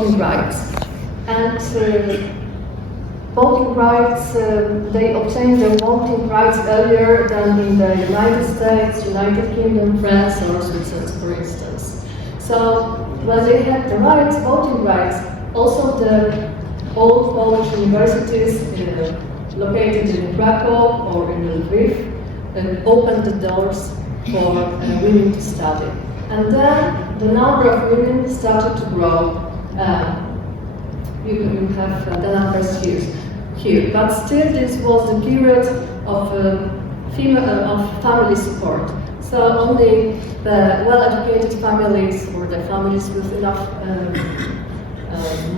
voting rights. And voting rights, they obtained their voting rights earlier than in the United States, United Kingdom, France, or Switzerland, for instance. So when they had the rights, voting rights, also the old Polish universities located in Krakow or in Lviv opened the doors for women to study. And then the number of women started to grow. You have the numbers here. But still, this was the period of family support. So only the well-educated families or the families with enough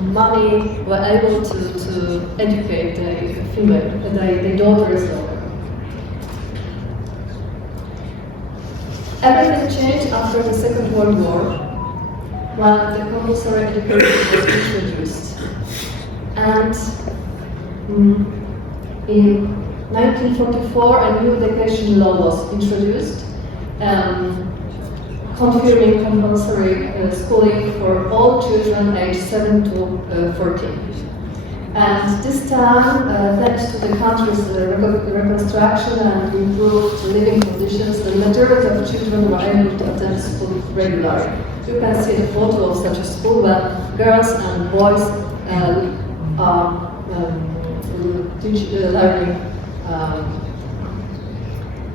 money were able to educate their daughters. Everything changed after the Second World War, when the compulsory education was introduced. And in 1944, a new education law was introduced, confirming compulsory schooling for all children aged 7 to 14. And this time, thanks to the country's reconstruction and improved living conditions, the majority of children were able to attend school regularly. You can see the photo of such a school where girls and boys are learning.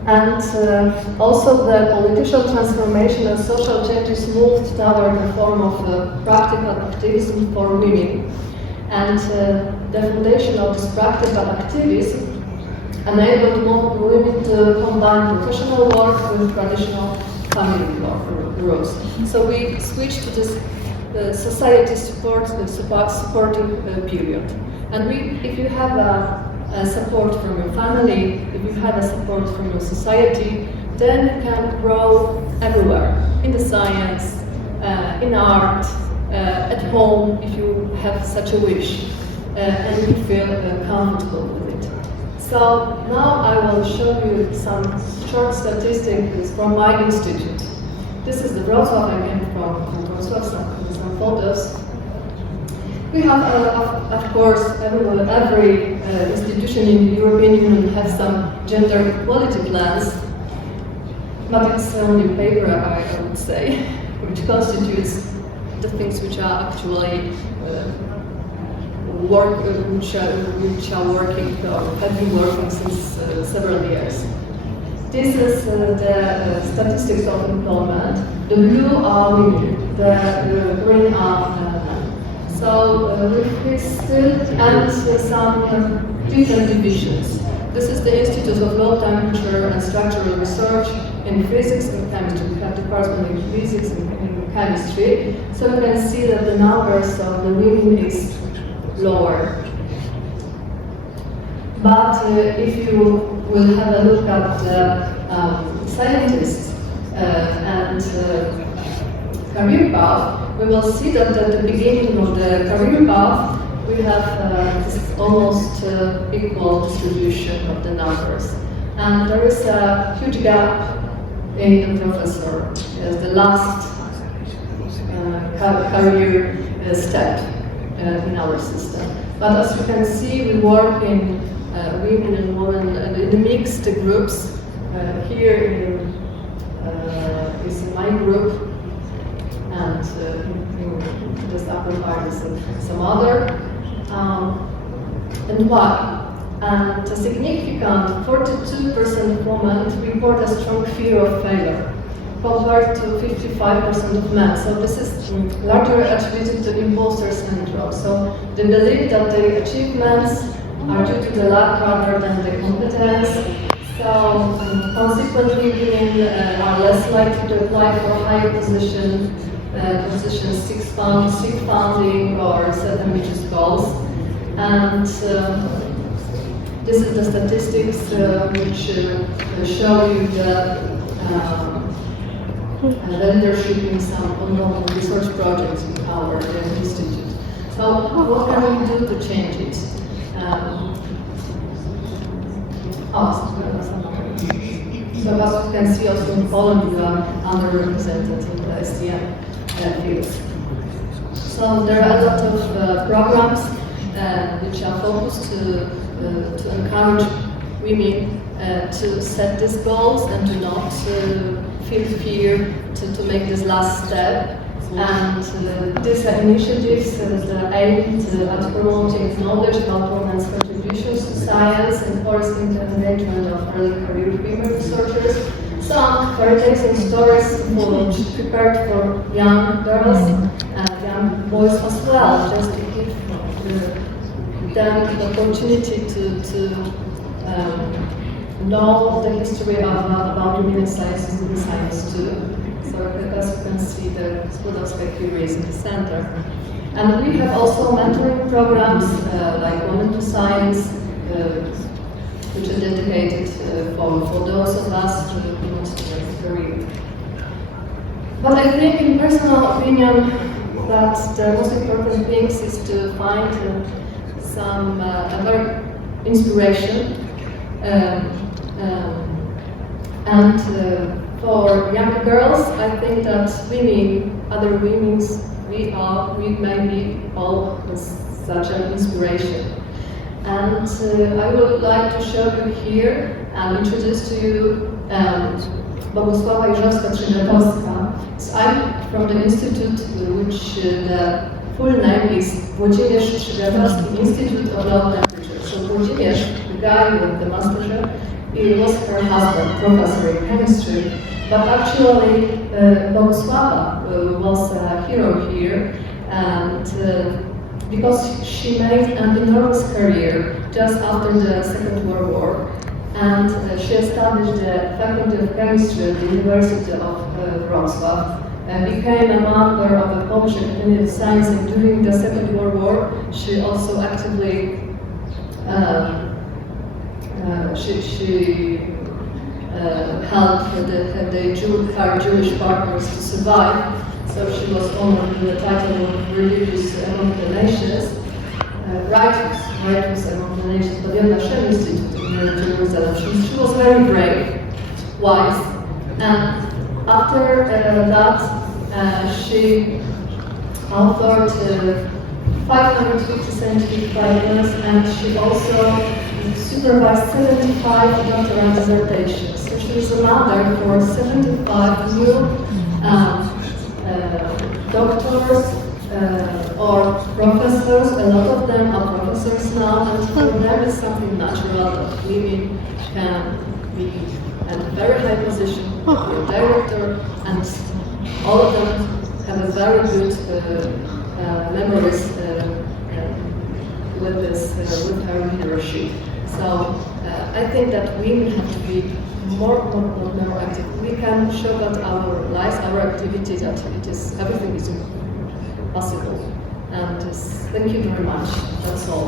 And also the political transformation and social changes moved toward a form of practical activism for women. And the foundation of this practical activism enabled more women to combine professional work with traditional family roles. So we switched to this society supporting period. And if you have a support from your family, if you have a support from your society, then you can grow everywhere, in the science, in art, at home, if you have such a wish, and you feel comfortable with it. So now I will show you some short statistics from my institute. This is the Wrocław, I came from Wrocław, some photos. We have, of course, every institution in the European Union has some gender equality plans, but it's only paper, I would say, which constitutes the things which are actually which are working or have been working since several years. This is the statistics of employment. The blue are women, the green are men. So with this still and some different divisions. This is the Institute of Low Temperature and Structural Research in Physics and Chemistry. We have department in Physics and Chemistry. So you can see that the numbers of the women is lower. But if you will have a look at the scientists and career path, we will see that at the beginning of the career path, we have this almost equal distribution of the numbers. And there is a huge gap in the professor as the last career step in our system. But as you can see, we work in women and women in the mixed groups. Here is my group, and in this upper part is some other. And why? And a significant 42% of women report a strong fear of failure, compared to 55% of men. So this is largely attributed to imposter syndrome. So they believe that their achievements are due to the luck rather than the competence. So consequently, women are less likely to apply for higher positions, seek funding, or set ambitious goals. And this is the statistics which show you the leadership in some ongoing research projects in our institute. So what can we do to change it? So as you can see, also in Poland, we are underrepresented in the STM fields. So there are a lot of programs which are focused to encourage women to set these goals and to not feel fear to make this last step. And these initiatives aim at promoting knowledge about women's contributions to science and fostering the engagement of early career female researchers. Some fairy tales and stories prepared for young girls and young boys as well, just to give them the opportunity to know the history about women in science and science too. So as you can see, the School of Specuary is in the center. And we have also mentoring programs like Women to Science, which are dedicated for those of us who want to make a career. But I think, in personal opinion, that the most important thing is to find some other inspiration. And for young girls, I think that other women, we may be all such an inspiration. And I would like to show you here and introduce to you Bogusława Jerzowska-Trzygatowska. So I'm from the institute, which the full name is Włodzimierz Trzygatowski Institute of Low Temperature. So Włodzimierz, the guy with the mustache, he was her husband, professor in chemistry. But actually, Bogusława was a hero here, and because she made an enormous career just after the Second World War, and she established the Faculty of Chemistry at the University of Wrocław, and became a member of the Polish Academy of Science. And during the Second World War, she also actively helped her Jewish partners to survive. So she was honored with the title of Religious Among the Nations, Righteous Among the Nations, but the Hashem Institute in Jerusalem. She was very brave, wise, and after that she authored 550 scientific papers, and she also supervised 75 doctoral dissertations. So she was a mother for 75 new doctors or professors. A lot of them are professors now, and for them it's something natural that women can be at a very high position, be a director, and all of them have a very good memories with her leadership. So I think that women have to be more active. We can show that our lives, our activity, that everything is possible. And thank you very much. That's all.